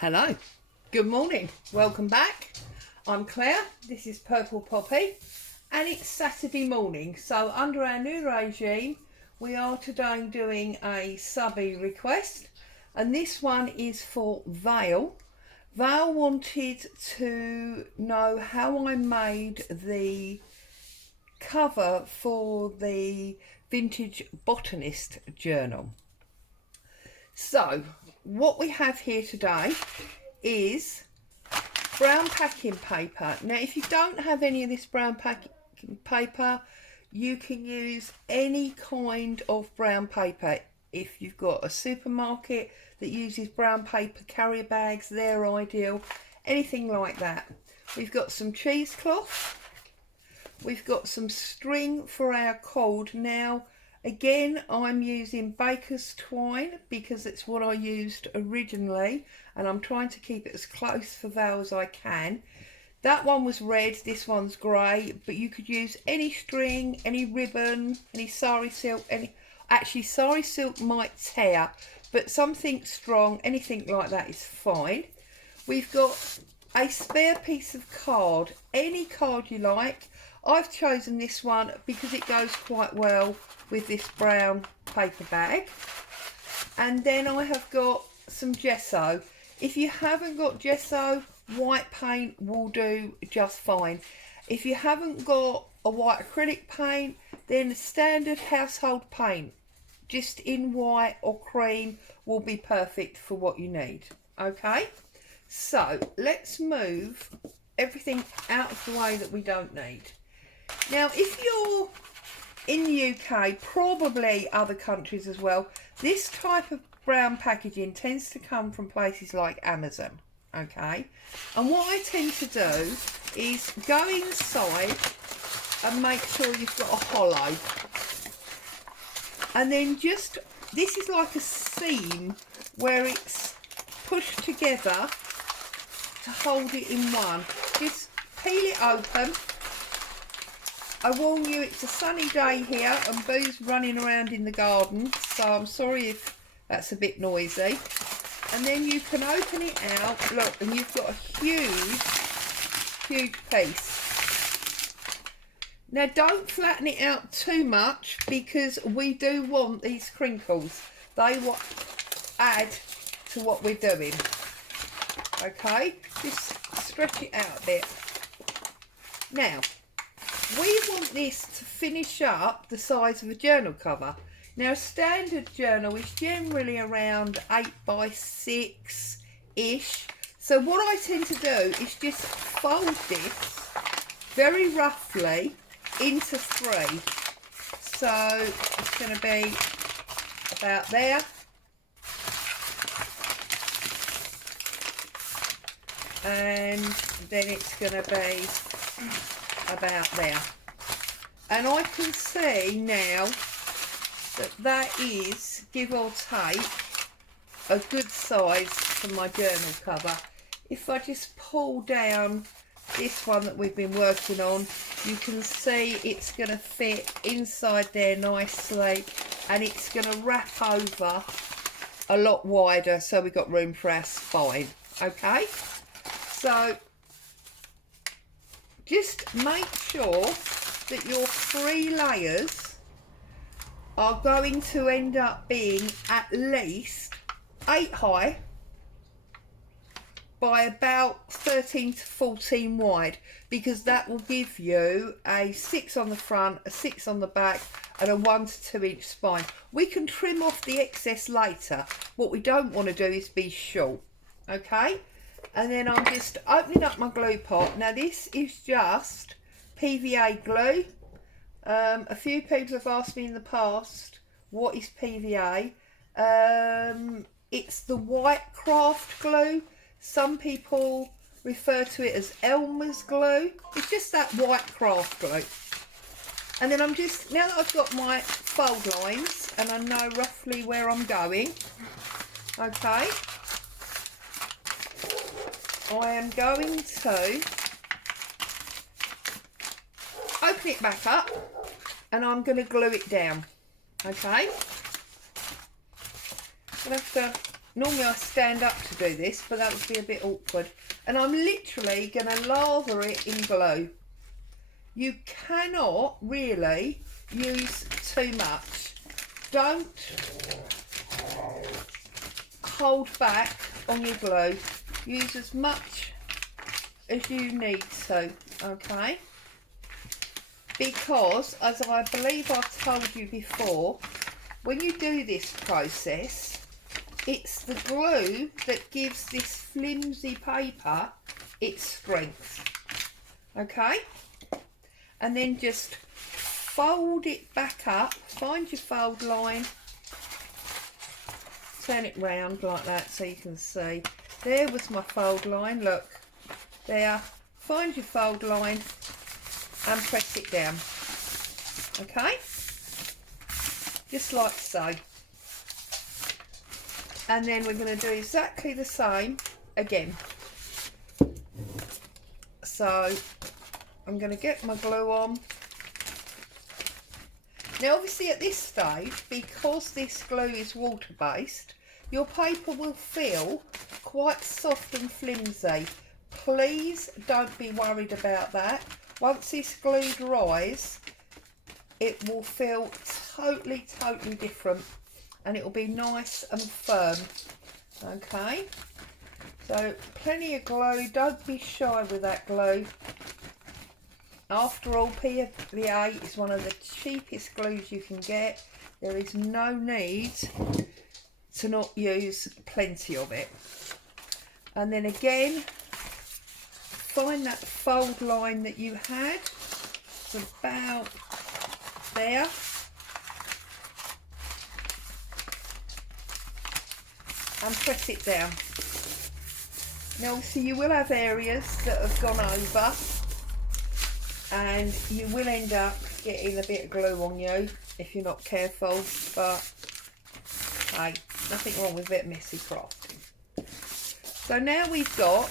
Hello, good morning, welcome back. I'm Claire, this is Purple Poppy, and it's Saturday morning. So under our new regime, we are today doing a Subbie request, and this one is for Vale. Vale wanted to know how I made the cover for the Vintage Botonist journal. So what we have here today is brown packing paper. Now if you don't have any of this brown packing paper, you can use any kind of brown paper. If you've got a supermarket that uses brown paper carrier bags, they're ideal. Anything like that. We've got some cheesecloth, we've got some string for our cord. Now again, I'm using baker's twine because it's what I used originally, and I'm trying to keep it as close for Vale as I can. That one was red, this one's grey, but you could use any string, any ribbon, any sari silk. Actually sari silk might tear, but something strong, anything like that is fine. We've got a spare piece of card, any card you like. I've chosen this one because it goes quite well with this brown paper bag. And then I have got some gesso. If you haven't got gesso, white paint will do just fine. If you haven't got a white acrylic paint, then standard household paint, just in white or cream, will be perfect for what you need. Okay, so let's move everything out of the way that we don't need. Now if you're in the UK, probably other countries as well, this type of brown packaging tends to come from places like Amazon. Okay, and what I tend to do is go inside and make sure you've got a hollow, and then just, this is like a seam where it's pushed together to hold it in one. Just peel it open. I warn you, it's a sunny day here and Boo's running around in the garden, so I'm sorry if that's a bit noisy. And then you can open it out, look, and you've got a huge piece. Now don't flatten it out too much because we do want these crinkles. They will add to what we're doing. Okay, just stretch it out a bit. Now, we want this to finish up the size of a journal cover. Now a standard journal is generally around 8 by 6 ish. So what I tend to do is just fold this very roughly into 3. So it's going to be about there. And then it's going to be about there. And I can see now that that is, give or take, a good size for my journal cover. If I just pull down this one that we've been working on, you can see it's going to fit inside there nicely, and it's going to wrap over a lot wider, so we've got room for our spine. Okay, so just make sure that your 3 layers are going to end up being at least 8 high by about 13 to 14 wide, because that will give you a 6 on the front, a 6 on the back, and a 1 to 2 inch spine. We can trim off the excess later. What we don't want to do is be short. Okay, and then I'm just opening up my glue pot. Now this is just PVA glue. A few people have asked me in the past, what is PVA? It's the white craft glue. Some people refer to it as Elmer's glue. It's just that white craft glue. And then I'm just, now that I've got my fold lines and I know roughly where I'm going, okay, I am going to open it back up and I'm going to glue it down. Okay, I'm going to have to Normally I stand up to do this, but that would be a bit awkward. And I'm literally going to lather it in glue. You cannot really use too much. Don't hold back on your glue. Use as much as you need to, okay? Because, as I believe I've told you before, when you do this process, it's the glue that gives this flimsy paper its strength, okay? And then just fold it back up, find your fold line, turn it round like that so you can see. There was my fold line, look, there. Find your fold line and press it down, okay? Just like so. And then we're going to do exactly the same again. So I'm going to get my glue on. Now obviously at this stage, because this glue is water based, your paper will feel quite soft and flimsy. Please don't be worried about that. Once this glue dries, it will feel totally different, and it will be nice and firm, okay? So plenty of glue, don't be shy with that glue. After all, PVA is one of the cheapest glues you can get. There is no need to not use plenty of it. And then again, find that fold line that you had. It's about there. And press it down. Now obviously you will have areas that have gone over, and you will end up getting a bit of glue on you if you're not careful, but hey, nothing wrong with a bit of messy crafting. So now we've got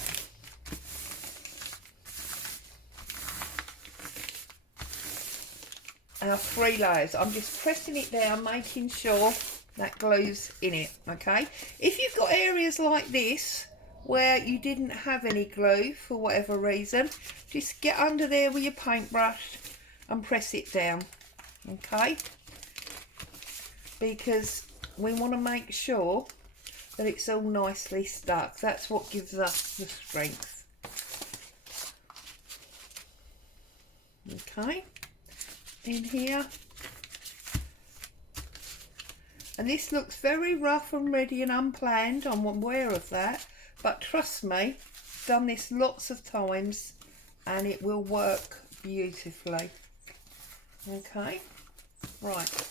our 3 layers. I'm just pressing it down, making sure that glue's in it, okay? If you've got areas like this where you didn't have any glue for whatever reason, just get under there with your paintbrush and press it down, okay? Because we want to make sure that it's all nicely stuck. That's what gives us the strength. Okay, in here. And this looks very rough and ready and unplanned, I'm aware of that, but trust me, I've done this lots of times and it will work beautifully. Okay, right.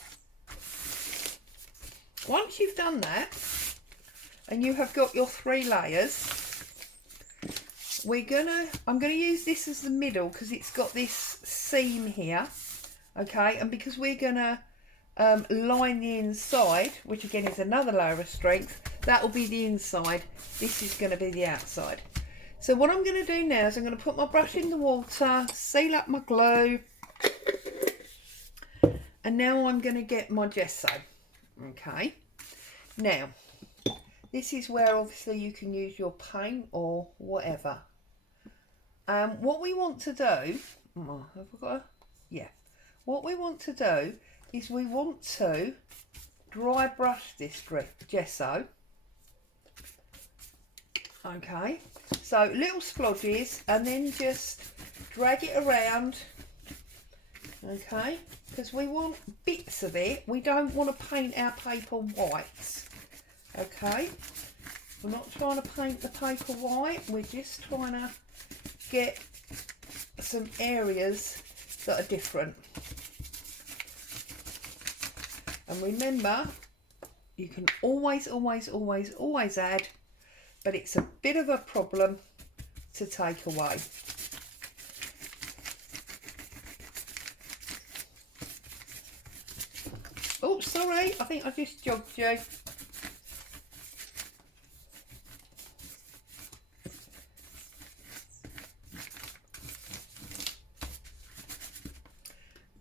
Once you've done that and you have got your 3 layers, I'm gonna use this as the middle because it's got this seam here, okay, and because we're gonna line the inside, which again is another layer of strength, that will be the inside, this is going to be the outside. So what I'm going to do now is I'm going to put my brush in the water, seal up my glue, and now I'm going to get my gesso. Okay, now this is where obviously you can use your paint or whatever. What we want to do, what we want to do is we want to dry brush this gesso. Okay, so little splodges, and then just drag it around, okay, because we want bits of it. We don't want to paint our paper white, okay? We're not trying to paint the paper white, we're just trying to get some areas that are different. And remember, you can always add, but it's a bit of a problem to take away. Oh, sorry, I think I just jogged you.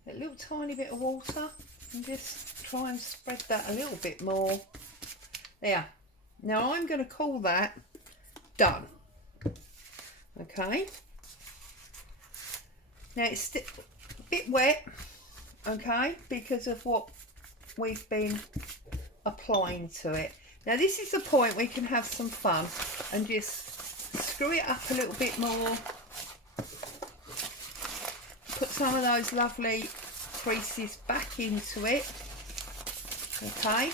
A little tiny bit of water and just try and spread that a little bit more. There, Now I'm going to call that done. Okay. Now it's a bit wet, okay, because of what we've been applying to it. Now this is the point we can have some fun and just screw it up a little bit more. Put some of those lovely creases back into it, okay,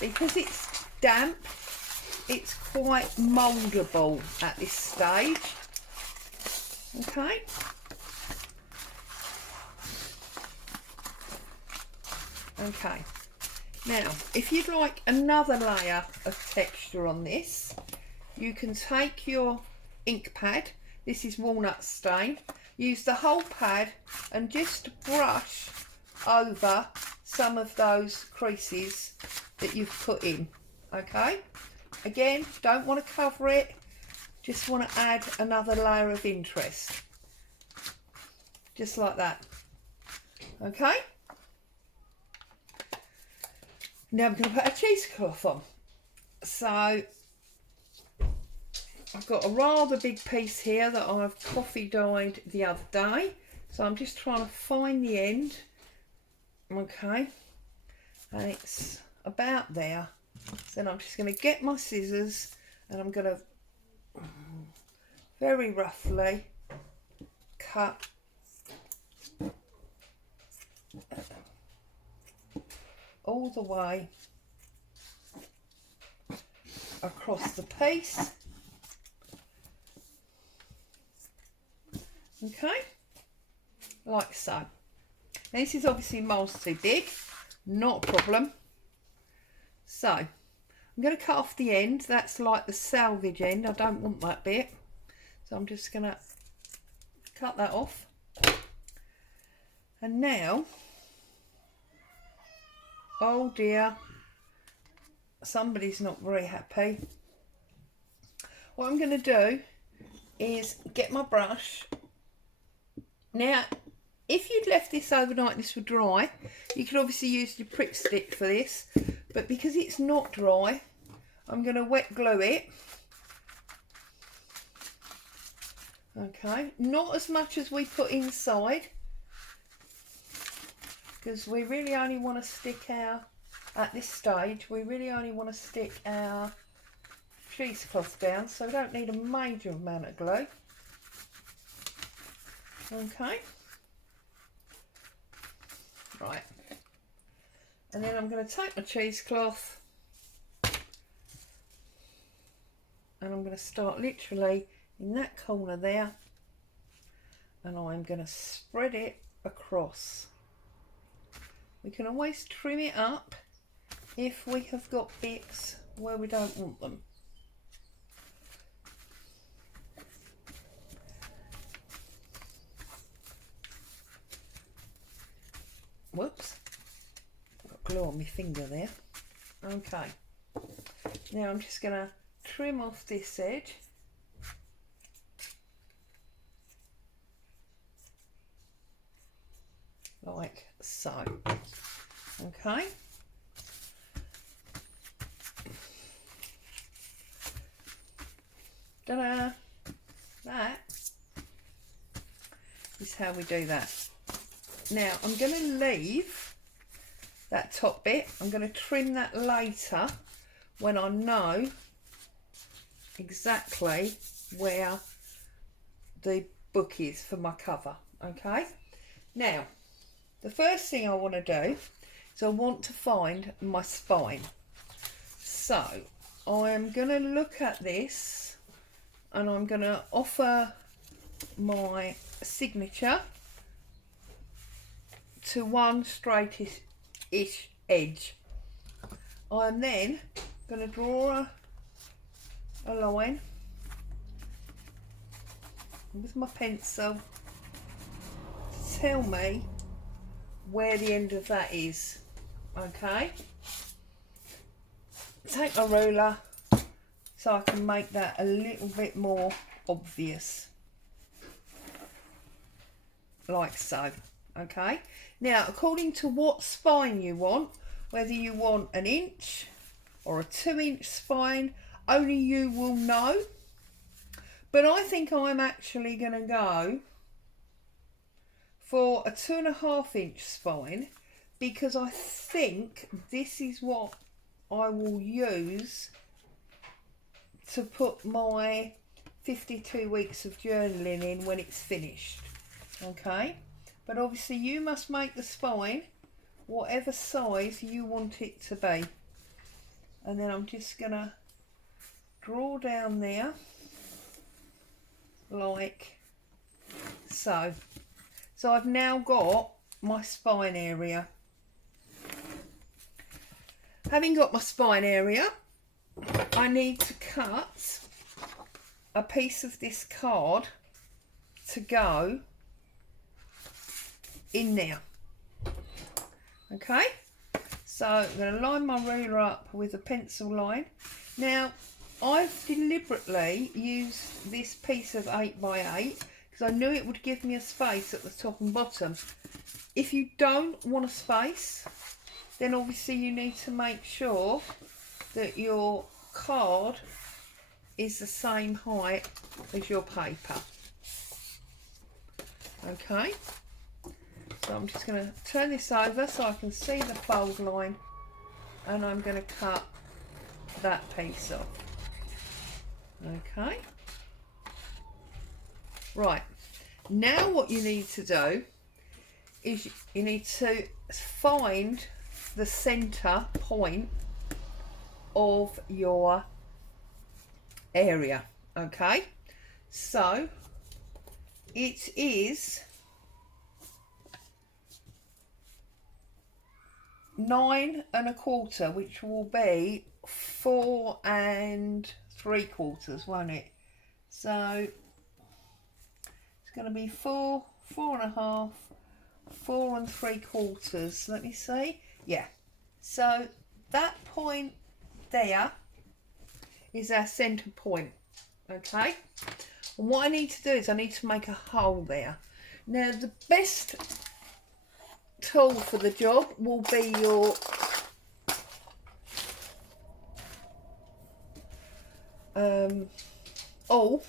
because it's damp, it's quite mouldable at this stage, okay. Okay, now if you'd like another layer of texture on this, you can take your ink pad, this is walnut stain, use the whole pad and just brush over some of those creases that you've put in, okay. Again, don't want to cover it, just want to add another layer of interest, just like that, okay. Now I'm going to put a cheesecloth on. So I've got a rather big piece here that I've coffee dyed the other day. So I'm just trying to find the end. Okay. And it's about there. So then I'm just going to get my scissors and I'm going to very roughly cut all the way across the piece, okay, like so. Now this is obviously miles too big, not a problem. So I'm going to cut off the end, that's like the salvage end, I don't want that bit, so I'm just going to cut that off. And now, oh dear, somebody's not very happy. What I'm going to do is get my brush. Now, if you'd left this overnight, this would dry. You could obviously use your prick stick for this, but because it's not dry, I'm going to wet glue it. Okay, not as much as we put inside, because we really only want to stick our, at this stage, we really only want to stick our cheesecloth down, so we don't need a major amount of glue. Okay. Right. And then I'm going to take my cheesecloth and I'm going to start literally in that corner there, and I'm going to spread it across. We can always trim it up if we have got bits where we don't want them. Whoops, got glue on my finger there. Okay, now I'm just going to trim off this edge. Like so. Okay. Ta-da! That is how we do that. Now I'm going to leave that top bit. I'm going to trim that later when I know exactly where the book is for my cover. Okay. Now, the first thing I want to do is I want to find my spine. So I am going to look at this and I'm going to offer my signature to one straightish edge. I'm then going to draw a line with my pencil to tell me where the end of that is. Okay, take my ruler so I can make that a little bit more obvious, like so. Okay, now according to what spine you want, whether you want an inch or a 2-inch spine, only you will know. But I think I'm actually going to go for a 2.5-inch spine, because I think this is what I will use to put my 52 weeks of journaling in when it's finished. Okay, but obviously you must make the spine whatever size you want it to be. And then I'm just gonna draw down there like so. So I've now got my spine area. Having got my spine area, I need to cut a piece of this card to go in there. Okay, so I'm going to line my ruler up with a pencil line. Now I've deliberately used this piece of 8x8 because I knew it would give me a space at the top and bottom. If you don't want a space, then obviously you need to make sure that your card is the same height as your paper. Okay, so I'm just going to turn this over so I can see the fold line, and I'm going to cut that piece off. Okay, right, now what you need to do is you need to find the center point of your area. Okay, so it is 9 1/4, which will be 4 3/4, won't it? So it's going to be 4, 4.5, 4 3/4. Let me see. Yeah. So that point there is our centre point. Okay. And what I need to do is I need to make a hole there. Now the best tool for the job will be your awl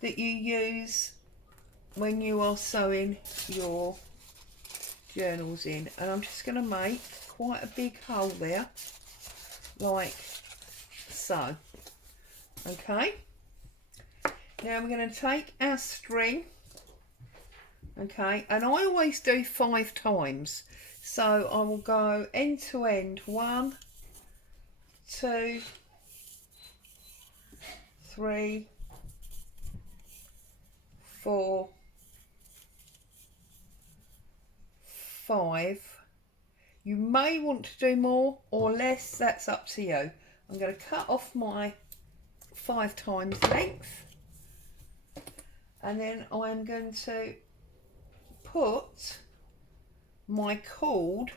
that you use when you are sewing your journals in, and I'm just going to make quite a big hole there like so. Okay, now we're going to take our string, okay, and I always do 5 times, so I will go end to end, 1, 2, 3, 4, 5. You may want to do more or less, that's up to you. I'm going to cut off my 5 times length, and then I'm going to put my cord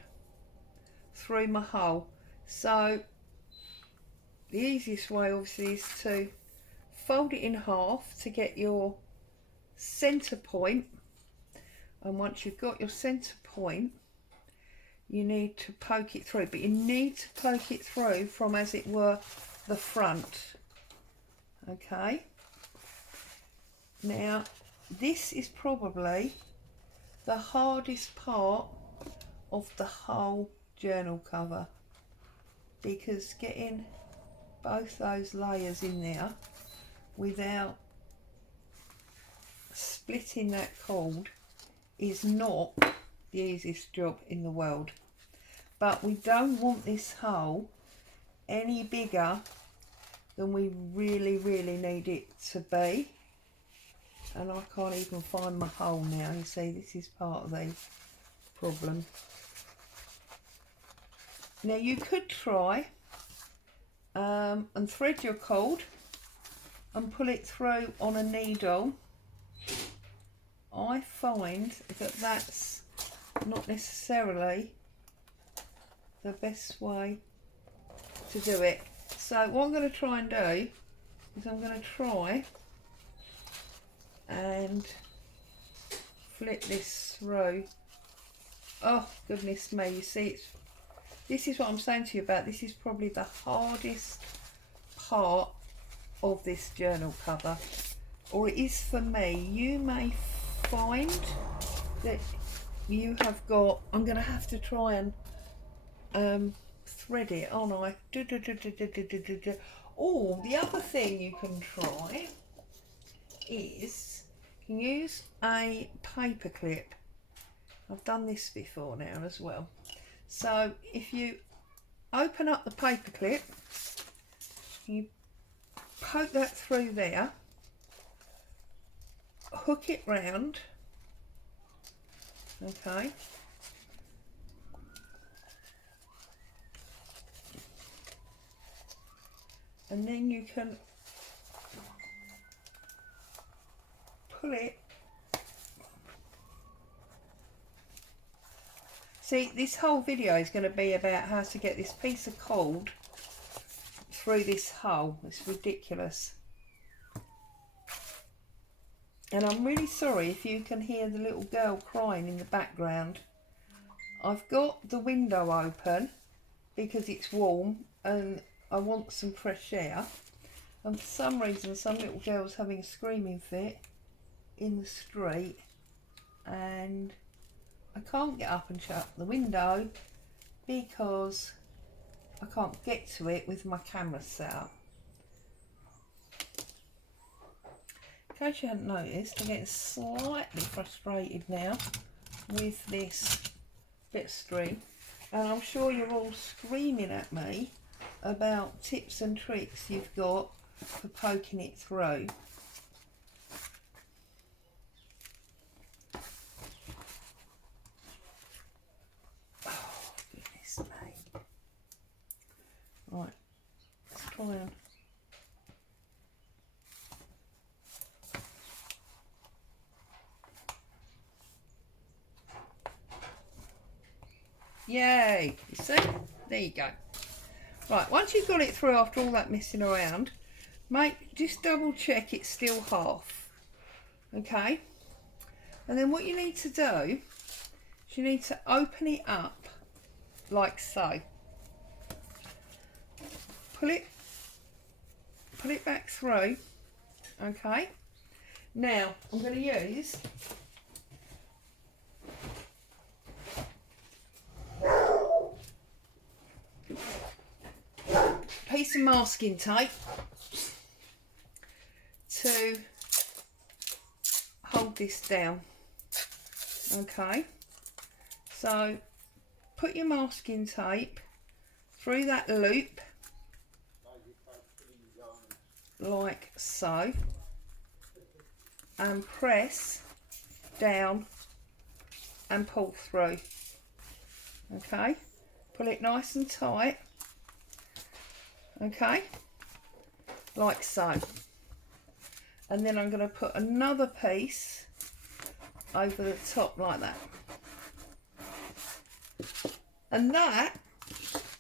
through my hole. So the easiest way obviously is to fold it in half to get your centre point, and once you've got your centre point you need to poke it through, but you need to poke it through from, as it were, the front. Okay, now this is probably the hardest part of the whole journal cover, because getting both those layers in there without splitting that cord is not the easiest job in the world. But we don't want this hole any bigger than we really need it to be, and I can't even find my hole now. You see, this is part of the problem. Now you could try and thread your cord and pull it through on a needle. I find that that's not necessarily the best way to do it. So what I'm going to try and do is I'm going to try and flip this through. Oh goodness me, you see it's this is what I'm saying to you about. This is probably the hardest part of this journal cover, or it is for me. You may find that you have got, I'm going to have to try and thread it, aren't I? Oh, the other thing you can try is you can use a paper clip. I've done this before now as well. So if you open up the paper clip, you poke that through there, hook it round, okay, and then you can pull it. See, this whole video is going to be about how to get this piece of cord through this hole. It's ridiculous. And I'm really sorry if you can hear the little girl crying in the background. I've got the window open because it's warm and I want some fresh air. And for some reason, some little girl's having a screaming fit in the street, and I can't get up and shut the window because I can't get to it with my camera set up. In case you hadn't noticed, I'm getting slightly frustrated now with this bit of string, and I'm sure you're all screaming at me about tips and tricks you've got for poking it through. Oh, goodness me. Right, let's try and yay, you see? There you go. Right, once you've got it through after all that messing around, just double check it's still half. Okay? And then what you need to do is you need to open it up like so. Pull it back through. Okay? Now, I'm going to use piece of masking tape to hold this down. Okay, so put your masking tape through that loop like so and press down and pull through. Okay, pull it nice and tight. Okay, like so. And then I'm going to put another piece over the top like that. And that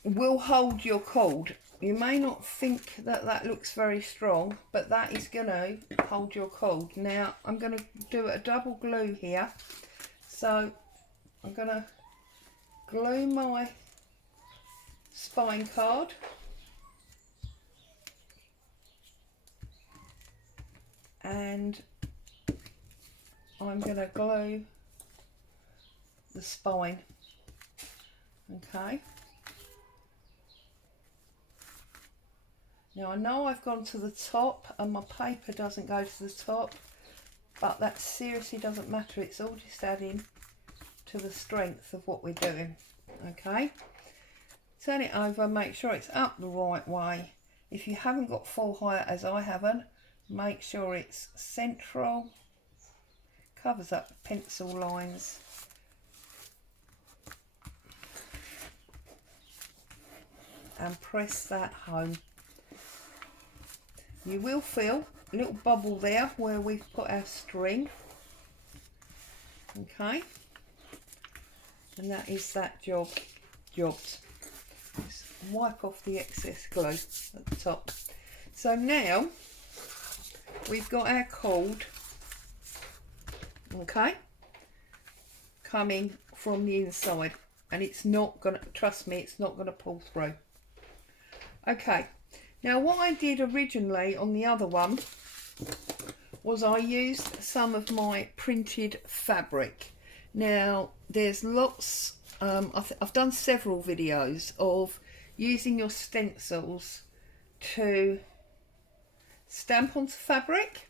will hold your cord. You may not think that that looks very strong, but that is going to hold your cord. Now I'm going to do a double glue here. So I'm going to glue my spine card. And I'm going to glue the spine. Okay. Now I know I've gone to the top and my paper doesn't go to the top, but that seriously doesn't matter. It's all just adding to the strength of what we're doing. Okay. Turn it over, make sure it's up the right way. If you haven't got full height, as I haven't, make sure it's central, covers up the pencil lines, and press that home. You will feel a little bubble there where we've put our string. Okay, and that is that job jobbed. Just wipe off the excess glue at the top. So now we've got our cord, okay, coming from the inside, and it's not gonna, trust me, it's not gonna pull through. Okay, now what I did originally on the other one was I used some of my printed fabric. Now there's lots, I've done several videos of using your stencils to stamp onto fabric.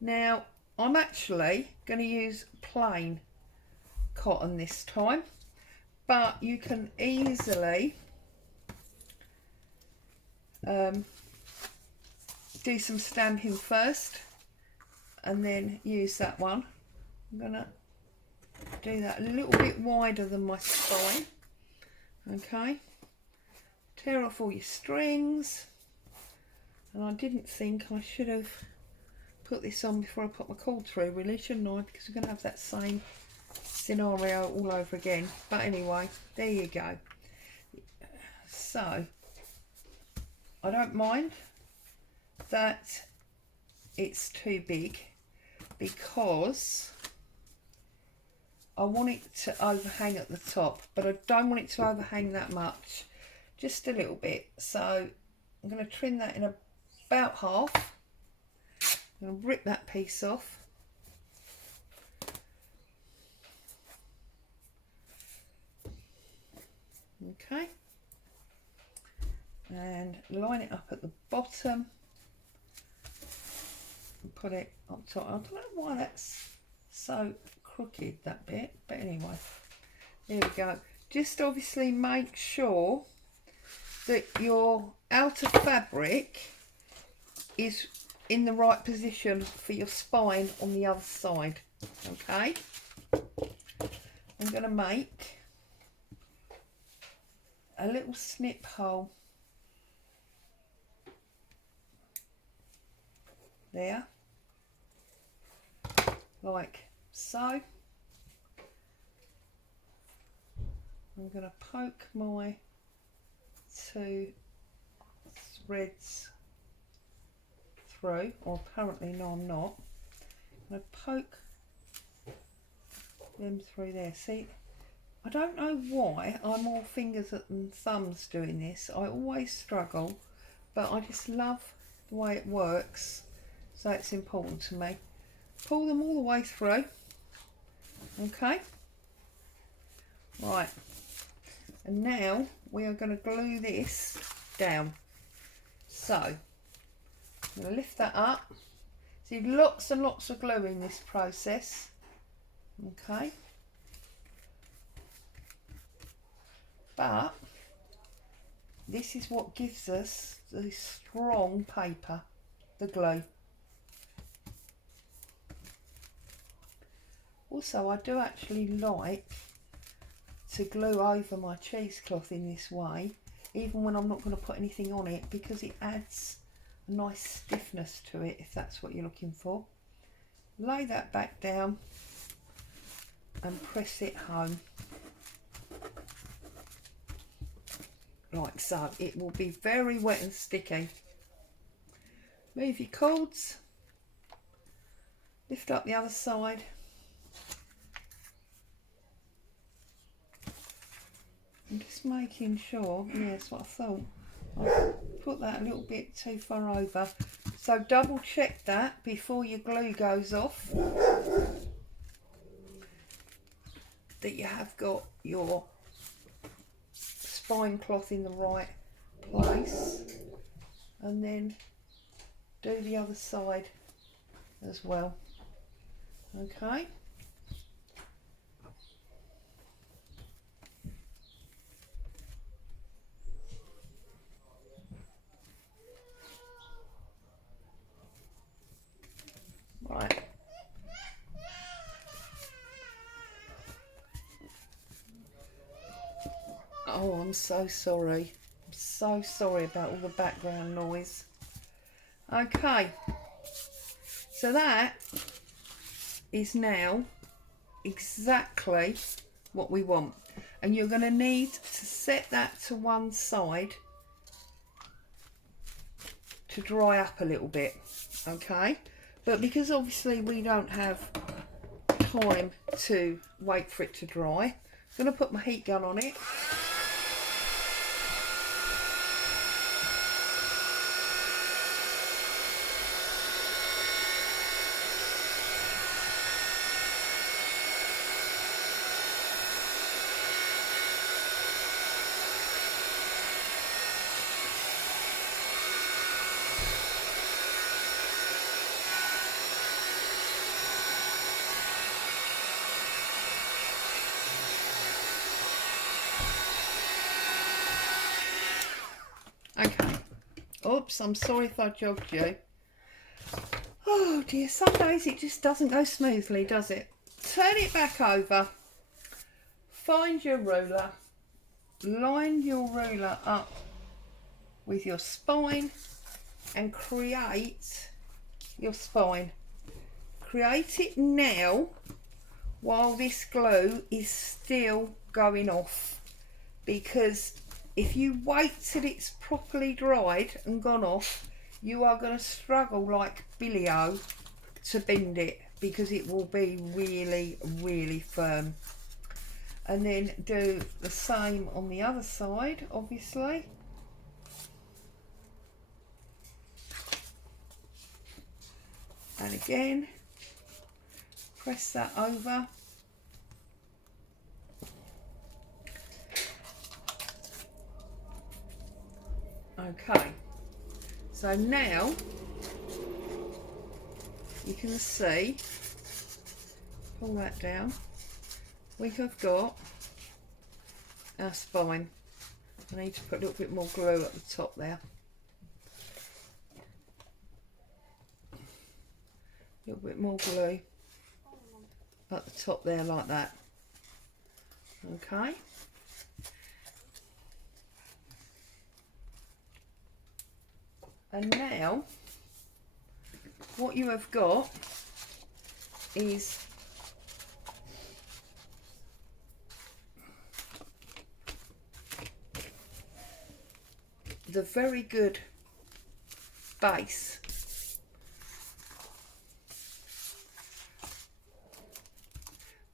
Now I'm actually going to use plain cotton this time, but you can easily do some stamping first and then use that one. I'm going to do that a little bit wider than my spine. Okay, tear off all your strings, and I didn't think I should have put this on before I put my cord through, really, shouldn't I? Because we're going to have that same scenario all over again. But anyway, there you go. So I don't mind that it's too big, because I want it to overhang at the top, but I don't want it to overhang that much, just a little bit. So I'm going to trim that in about half. I'm going to rip that piece off. Okay, and line it up at the bottom and put it on top. I don't know why that's so crooked, that bit, but anyway, there we go. Just obviously make sure that your outer fabric is in the right position for your spine on the other side. Okay, I'm going to make a little snip hole there, like so. I'm going to poke my two threads through, or apparently no I'm not. I'm going to poke them through there. See, I don't know why I'm more fingers than thumbs doing this. I always struggle, but I just love the way it works, so it's important to me. Pull them all the way through. Okay, right, and now we are going to glue this down. So I'm going to lift that up. See, lots and lots of glue in this process. Okay, but this is what gives us the strong paper, the glue. Also, I do actually like to glue over my cheesecloth in this way, even when I'm not going to put anything on it, because it adds a nice stiffness to it, if that's what you're looking for. Lay that back down and press it home. Like so. It will be very wet and sticky. Move your cords, lift up the other side. I'm just making sure, yes, what I thought. I put that a little bit too far over. So double check that before your glue goes off, that you have got your spine cloth in the right place, and then do the other side as well. Okay, right. Oh, I'm so sorry. I'm so sorry about all the background noise. Okay, so that is now exactly what we want, and you're going to need to set that to one side to dry up a little bit. Okay, but because obviously we don't have time to wait for it to dry, going to put my heat gun on it. Okay. Oops, I'm sorry if I jogged you. Oh dear, some days it just doesn't go smoothly, does it? Turn it back over. Find your ruler. Line your ruler up with your spine and create your spine. Create it now while this glue is still going off, because if you wait till it's properly dried and gone off, you are going to struggle like Billy-O to bend it, because it will be really, really firm. And then do the same on the other side, obviously. And again, press that over. Okay, so now you can see, pull that down, we have got our spine. I need to put a little bit more glue at the top there. A little bit more glue at the top there, like that. Okay. And now what you have got is the very good base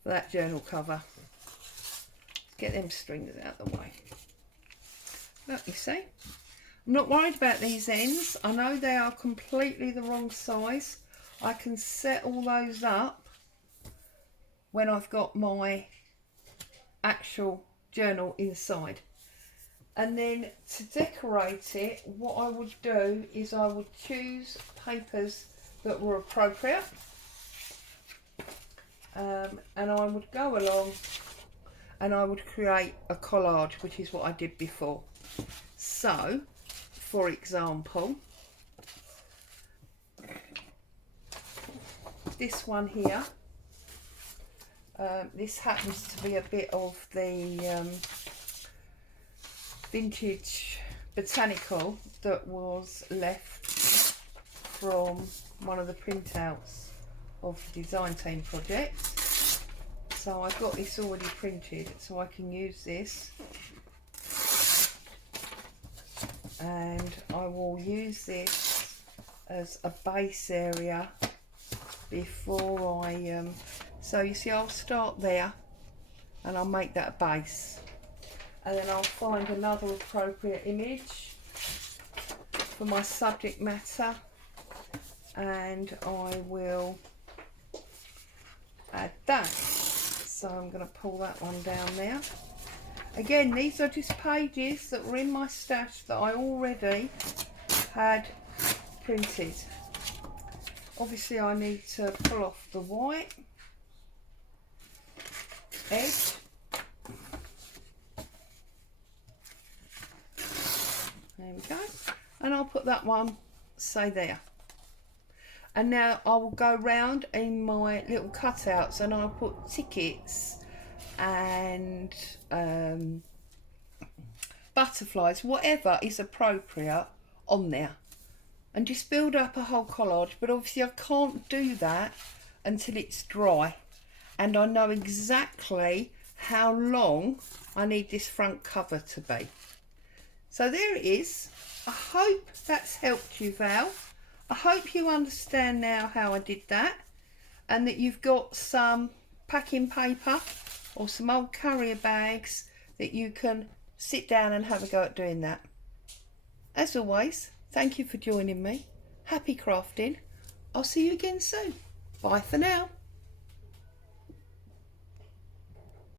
for that journal cover. Get them strings out of the way. Look, you see? I'm not worried about these ends. I know they are completely the wrong size. I can set all those up when I've got my actual journal inside. And then to decorate it, what I would do is I would choose papers that were appropriate. And I would go along and I would create a collage, which is what I did before. So, for example, this one here, this happens to be a bit of the Vintage Botanical that was left from one of the printouts of the design team project. So I've got this already printed, so I can use this. And I will use this as a base area before I so you see, I'll start there and I'll make that a base, and then I'll find another appropriate image for my subject matter and I will add that. So I'm going to pull that one down there. Again, these are just pages that were in my stash that I already had printed. Obviously I need to pull off the white edge. There we go. And I'll put that one, say, there. And now I will go round in my little cutouts and I'll put tickets and butterflies, whatever is appropriate, on there, and just build up a whole collage. But obviously I can't do that until it's dry and I know exactly how long I need this front cover to be. So there it is. I hope that's helped you, Val. I hope you understand now how I did that, and that you've got some packing paper or some old carrier bags that you can sit down and have a go at doing that. As always, thank you for joining me. Happy crafting. I'll see you again soon. Bye for now.